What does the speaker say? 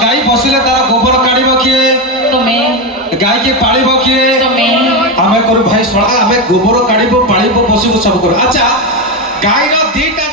गाई पशिले तार गोबर काढ़ किए गाय के पाल किए आम कर भाई शला आम गोबर काढ़ पाल पशु सब कर। अच्छा गायर दीटा